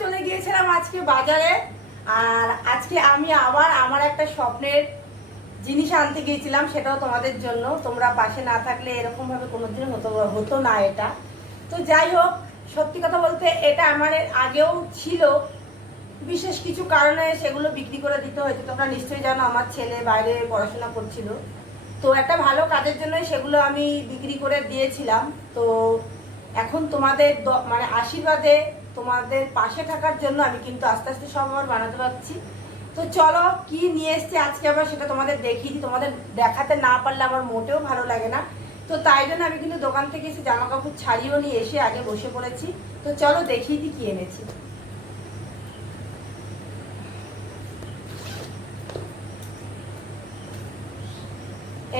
চলে গিয়েছিলাম আজকে বাজারে। আর আজকে আমি আবার আমার একটা স্বপ্নের জিনিস আনতে গিয়েছিলাম, সেটাও তোমাদের জন্য। তোমরা পাশে না থাকলে এরকম ভাবে কোনোদিন হতো না এটা। তো যাই হোক, সত্যি কথা বলতে এটা আমার আগেও ছিল, বিশেষ কিছু কারণে সেগুলো বিক্রি করে দিতে হয়েছে। তোমরা নিশ্চয়ই জানো আমার ছেলে বাইরে পড়াশোনা করছিল, তো একটা ভালো কাজের জন্য সেগুলো আমি বিক্রি করে দিয়েছিলাম। তো এখন তোমাদের মানে আশীর্বাদে, তোমাদের পাশে থাকার জন্য আমি কিন্তু আস্তে আস্তে সব আবার বানাতে পারছি। তো চলো কি নিয়ে এসছি আজকে আবার সেটা তোমাদের দেখিয়ে দিই। তোমাদের দেখাতে না পারলে আমার মোটেও ভালো লাগে না। তো তাই জন্য আমি কিন্তু দোকান থেকে এসে জামা কাপড় ছাড়িয়েও নিয়ে এসে আগে বসে পড়েছি। তো চলো দেখিয়ে দিই কি এনেছি।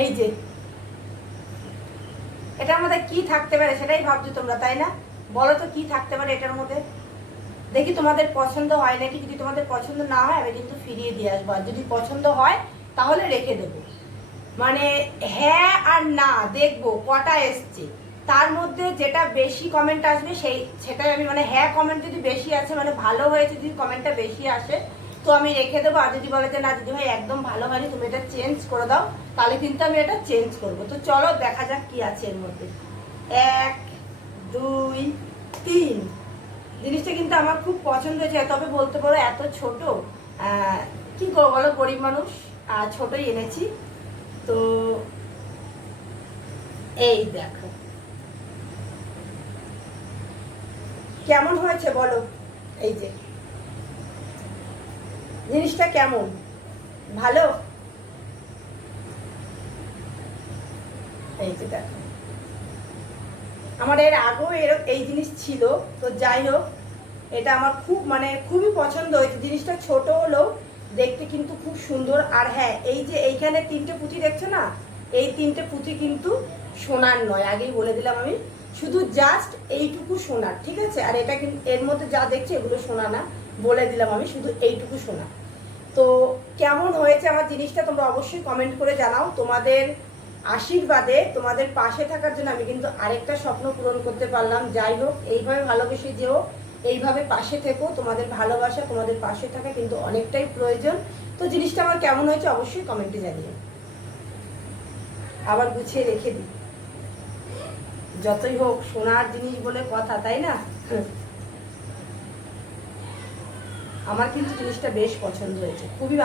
এই যে এটার মধ্যে কি থাকতে পারে সেটাই ভাবছো তোমরা, তাই না? বলো তো কি থাকতে পারে এটার মধ্যে। দেখি তোমাদের পছন্দ হয় নাকি। যদি তোমাদের পছন্দ না হয় আমি কিন্তু ফিরিয়ে দিয়ে আসবো, আর যদি পছন্দ হয় তাহলে রেখে দেবো। মানে হ্যাঁ আর না দেখবো কটা এসছে, তার মধ্যে যেটা বেশি কমেন্ট আসবে সেটাই আমি, মানে হ্যাঁ কমেন্ট যদি বেশি আছে, মানে ভালো হয়েছে যদি কমেন্টটা বেশি আসে তো আমি রেখে দেবো। আর যদি বলে যে না দিদি ভাই একদম ভালো হয়নি, তুমি এটা চেঞ্জ করে দাও, তাহলে কিন্তু আমি এটা চেঞ্জ করবো। তো চলো দেখা যাক কি আছে এর মধ্যে। 1 2 3। জিনিসটা কিন্তু আমার খুব পছন্দ হয়েছে, তবে বলতে পারো এত ছোট, কি করবো বলো, গরিব মানুষ, ছোটই এনেছি। তো এই দেখো কেমন হয়েছে বলো। এই যে জিনিসটা কেমন, ভালো? এই যে দেখো, আমার এর আগেও এই জিনিস ছিল। তো যাই হোক, এটা আমার খুব মানে খুবই পছন্দ হয়েছে। জিনিসটা ছোট হলেও দেখতে কিন্তু খুব সুন্দর। আর হ্যাঁ, এই যে এইখানে 3টে পুঁথি দেখছো না, এই 3টে পুঁথি কিন্তু সোনার নয়, আগেই বলে দিলাম আমি। শুধু জাস্ট এইটুকু সোনার, ঠিক আছে? আর এটা কিন্তু এর মধ্যে যা দেখছি এগুলো সোনা না, বলে দিলাম আমি, শুধু এইটুকু সোনা। তো কেমন হয়েছে আমার জিনিসটা তোমরা অবশ্যই কমেন্ট করে জানাও। তোমাদের আশীর্বাদে, তোমাদের পাশে থাকার জন্য আমি কিন্তু আরেকটা স্বপ্ন পূরণ করতে পারলাম। যাই হোক, এইভাবে ভালোবেসে যেও, এইভাবে পাশে থেকো। তোমাদের ভালোবাসা, তোমাদের পাশে থাকা কিন্তু অনেকটাই প্রয়োজন। তো জিনিসটা আমার কেমন হয়েছে অবশ্যই কমেন্টে জানিও। আবার গুছিয়ে রেখে দিই, যতই হোক সোনার জিনিস বলে কথা, তাই না? আমার কিন্তু জিনিসটা বেশ পছন্দ হয়েছে, খুবই ভালো।